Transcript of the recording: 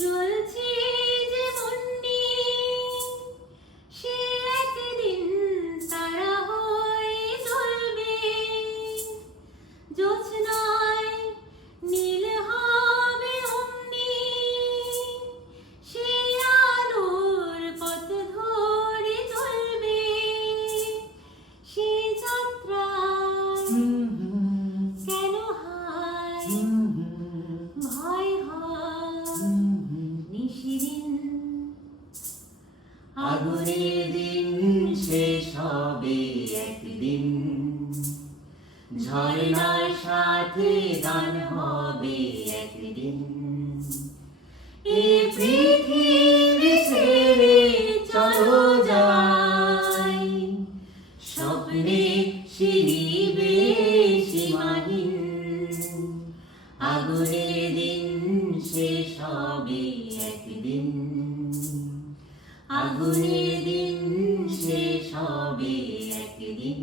জ্বলছে যে মন্নি সে একদিন তারা হয়ে জ্বলবে, জ্যোৎস্নায় নীল হবে অমনি সে আলোর পথ ধরে চলবে। সে যাত্রায় কেন হায় ভয় হয় নিশিদিন, আগুনের দিন শেষ হবে একদিন, ঝরনার সাথে গান হবে একদিন। এই পৃথিবী ছেড়ে চলো যাই, স্বপ্নে শিরিবে সীমাহীন। আগুনের দিন শেষ হবে একদিন, আগুনের দিন শেষ হবে একদিন।